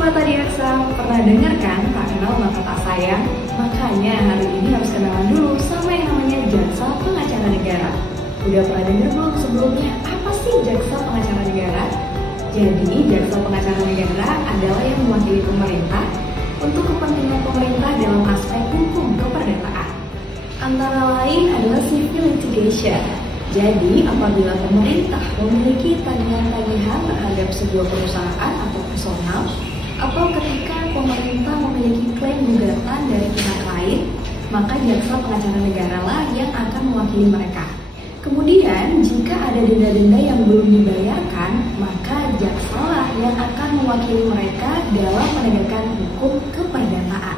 Sobat Adiaksa, pernah dengar kan tak kenal maka tak sayang? Makanya hari ini harus kenalan dulu sama yang namanya jaksa pengacara negara. Udah pernah dengar belum sebelumnya apa sih jaksa pengacara negara? Jadi jaksa pengacara negara adalah yang mewakili pemerintah untuk kepentingan pemerintah dalam aspek hukum keperdataan. Antara lain adalah civil litigation. Jadi apabila pemerintah memiliki tagihan-tagihan terhadap sebuah perusahaan atau personal, atau ketika pemerintah memiliki klaim gugatan dari pihak lain, maka jaksa pengacara negara lah yang akan mewakili mereka. Kemudian, jika ada denda-denda yang belum dibayarkan, maka jaksa lah yang akan mewakili mereka dalam penegakan hukum keperdataan.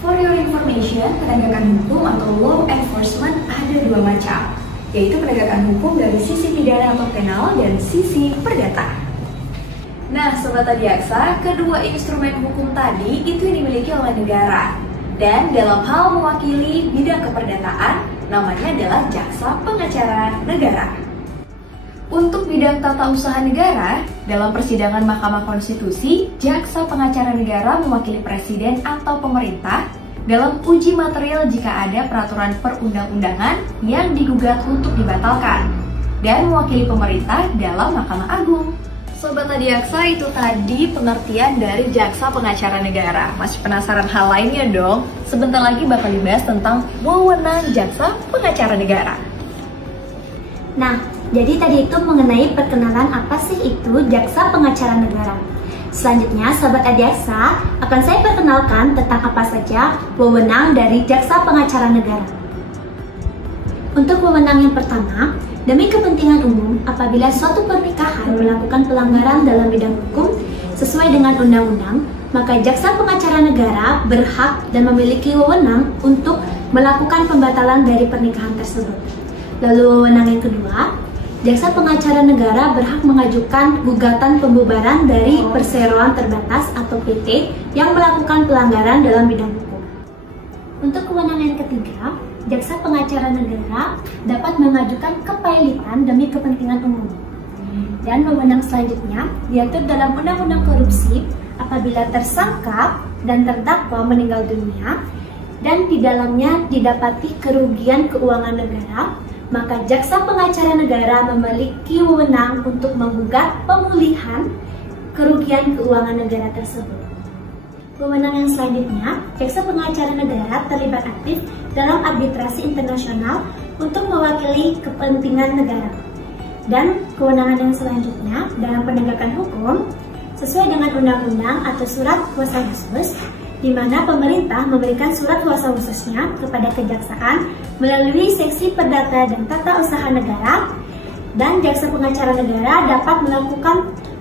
For your information, penegakan hukum atau law enforcement ada dua macam, yaitu penegakan hukum dari sisi pidana atau penal dan sisi perdata. Nah, Sobat Adiaksa, kedua instrumen hukum tadi itu yang dimiliki oleh negara. Dan dalam hal mewakili bidang keperdataan, namanya adalah jaksa pengacara negara. Untuk bidang tata usaha negara, dalam persidangan Mahkamah Konstitusi, jaksa pengacara negara mewakili presiden atau pemerintah dalam uji material jika ada peraturan perundang-undangan yang digugat untuk dibatalkan, dan mewakili pemerintah dalam Mahkamah Agung. Sobat Adiaksa, itu tadi pengertian dari jaksa pengacara negara. Masih penasaran hal lainnya dong? Sebentar lagi bakal dibahas tentang wewenang jaksa pengacara negara. Nah, jadi tadi itu mengenai perkenalan apa sih itu jaksa pengacara negara. Selanjutnya, Sobat Adiaksa, akan saya perkenalkan tentang apa saja wewenang dari jaksa pengacara negara. Untuk wewenang yang pertama, demi kepentingan umum, apabila suatu pernikahan melakukan pelanggaran dalam bidang hukum sesuai dengan undang-undang, maka jaksa pengacara negara berhak dan memiliki wewenang untuk melakukan pembatalan dari pernikahan tersebut. Lalu wewenang yang kedua, jaksa pengacara negara berhak mengajukan gugatan pembubaran dari perseroan terbatas atau PT yang melakukan pelanggaran dalam bidang hukum. Untuk kewenangan yang ketiga, jaksa pengacara negara dapat mengajukan kepailitan demi kepentingan umum. Dan wewenang selanjutnya diatur dalam Undang-Undang Korupsi apabila tersangka dan terdakwa meninggal dunia dan di dalamnya didapati kerugian keuangan negara, maka jaksa pengacara negara memiliki wewenang untuk menggugat pemulihan kerugian keuangan negara tersebut. Wewenang yang selanjutnya, jaksa pengacara negara terlibat aktif dalam arbitrasi internasional untuk mewakili kepentingan negara. Dan kewenangan yang selanjutnya dalam penegakan hukum sesuai dengan undang-undang atau surat kuasa khusus, di mana pemerintah memberikan surat kuasa khususnya kepada kejaksaan melalui seksi perdata dan tata usaha negara, dan jaksa pengacara negara dapat melakukan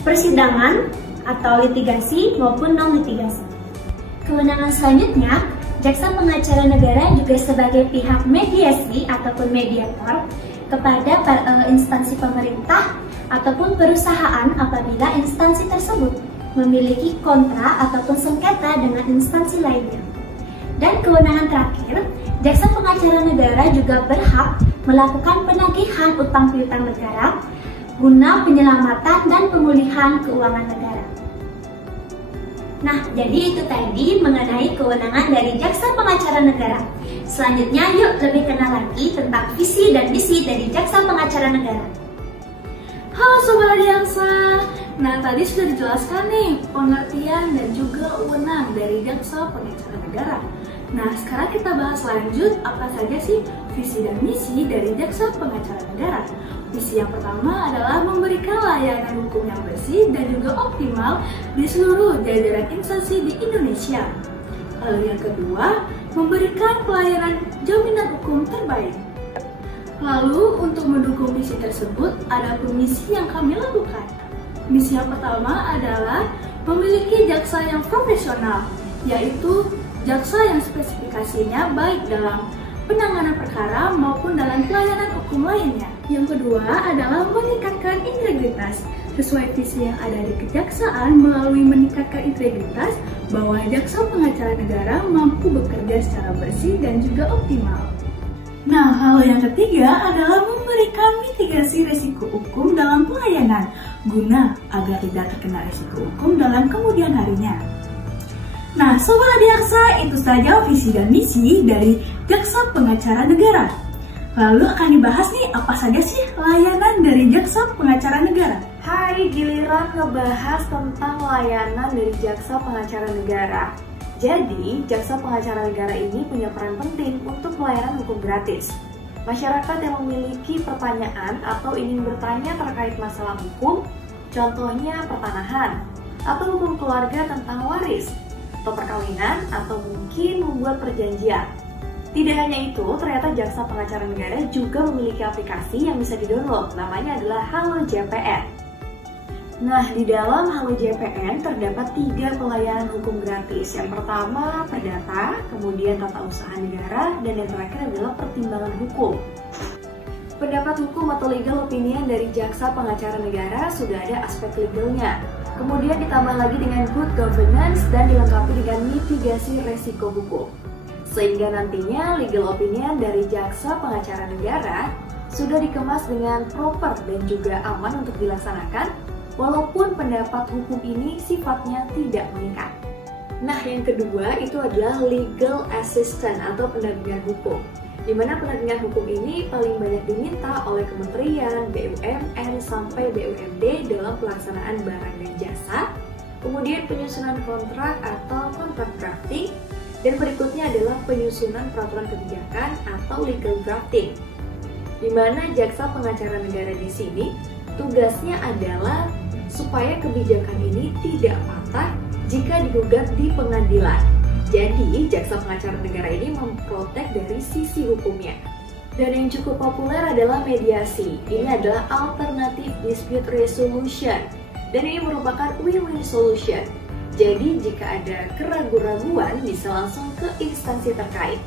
persidangan atau litigasi maupun non-litigasi. Kewenangan selanjutnya, jaksa pengacara negara juga sebagai pihak mediasi ataupun mediator kepada instansi pemerintah ataupun perusahaan apabila instansi tersebut memiliki kontra ataupun sengketa dengan instansi lainnya. Dan kewenangan terakhir, jaksa pengacara negara juga berhak melakukan penagihan utang piutang negara guna penyelamatan dan pemulihan keuangan negara. Nah, jadi itu tadi mengenai kewenangan dari jaksa pengacara negara. Selanjutnya, yuk lebih kenal lagi tentang visi dan misi dari jaksa pengacara negara. Halo Sobat Adiaksa. Nah, tadi sudah dijelaskan nih pengertian dan juga wewenang dari jaksa pengacara negara. Nah, sekarang kita bahas lanjut apa saja sih visi dan misi dari jaksa pengacara negara. Misi yang pertama adalah memberikan layanan hukum yang bersih dan juga optimal di seluruh jajaran instansi di Indonesia. Lalu yang kedua, memberikan pelayanan jaminan hukum terbaik. Lalu untuk mendukung misi tersebut, ada pun misi yang kami lakukan. Misi yang pertama adalah memiliki jaksa yang profesional, yaitu jaksa yang spesifikasinya baik dalam penanganan perkara maupun dalam pelayanan hukum lainnya. Yang kedua adalah meningkatkan integritas. Sesuai visi yang ada di kejaksaan, melalui meningkatkan integritas, bahwa jaksa pengacara negara mampu bekerja secara bersih dan juga optimal. Nah, hal yang ketiga adalah memberikan mitigasi risiko hukum dalam pelayanan guna agar tidak terkena risiko hukum dalam kemudian harinya. Nah, Sobat Adiaksa, itu saja visi dan misi dari Jaksa Pengacara Negara. Lalu akan dibahas nih, apa saja sih layanan dari Jaksa Pengacara Negara? Hai, giliran ngebahas tentang layanan dari Jaksa Pengacara Negara. Jadi, Jaksa Pengacara Negara ini punya peran penting untuk pelayanan hukum gratis. Masyarakat yang memiliki pertanyaan atau ingin bertanya terkait masalah hukum, contohnya pertanahan, atau hukum keluarga tentang waris, atau perkawinan, atau mungkin membuat perjanjian. Tidak hanya itu, ternyata Jaksa Pengacara Negara juga memiliki aplikasi yang bisa di-download, namanya adalah Halo JPN. Nah, di dalam Halo JPN terdapat 3 pelayanan hukum gratis. Yang pertama, perdata, kemudian tata usaha negara, dan yang terakhir adalah pertimbangan hukum. Pendapat hukum atau legal opinion dari Jaksa Pengacara Negara sudah ada aspek legalnya. Kemudian ditambah lagi dengan good governance dan dilengkapi dengan mitigasi resiko hukum. Sehingga nantinya legal opinion dari Jaksa Pengacara Negara sudah dikemas dengan proper dan juga aman untuk dilaksanakan, walaupun pendapat hukum ini sifatnya tidak mengikat. Nah, yang kedua itu adalah legal assistant atau pendampingan hukum, di mana pendampingan hukum ini paling banyak diminta oleh kementerian, BUMN, sampai BUMD dalam pelaksanaan barang dan jasa, kemudian penyusunan kontrak atau kontrak drafting, dan berikutnya adalah penyusunan peraturan kebijakan atau legal drafting, di mana Jaksa Pengacara Negara di sini tugasnya adalah supaya kebijakan ini tidak patah jika digugat di pengadilan. Jadi, Jaksa Pengacara Negara ini memprotek dari sisi hukumnya. Dan yang cukup populer adalah mediasi. Ini adalah alternative dispute resolution. Dan ini merupakan win-win solution. Jadi, jika ada keraguan-raguan bisa langsung ke instansi terkait.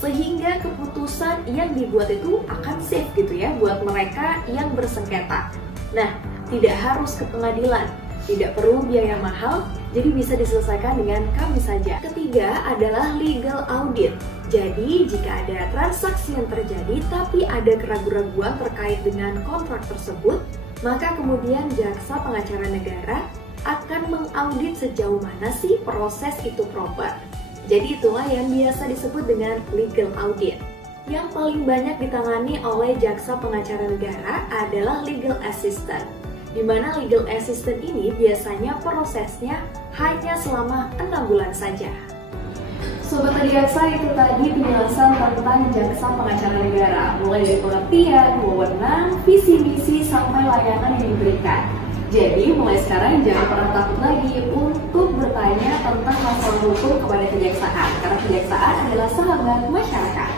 Sehingga keputusan yang dibuat itu akan safe gitu ya buat mereka yang bersengketa. Nah, tidak harus ke pengadilan, tidak perlu biaya mahal, jadi bisa diselesaikan dengan kami saja. Ketiga adalah legal audit. Jadi, jika ada transaksi yang terjadi tapi ada keraguan-raguan terkait dengan kontrak tersebut, maka kemudian Jaksa Pengacara Negara akan mengaudit sejauh mana sih proses itu proper. Jadi itulah yang biasa disebut dengan legal audit. Yang paling banyak ditangani oleh Jaksa Pengacara Negara adalah legal assistant, di mana legal assistant ini biasanya prosesnya hanya selama 6 bulan saja. Sobat Adiaksa, itu tadi penjelasan tentang Jaksa Pengacara Negara, mulai dari pengertian, wewenang, visi misi, sampai layanan yang diberikan. Jadi mulai sekarang jangan pernah takut lagi untuk bertanya tentang masalah hukum kepada kejaksaan, karena kejaksaan adalah sahabat masyarakat.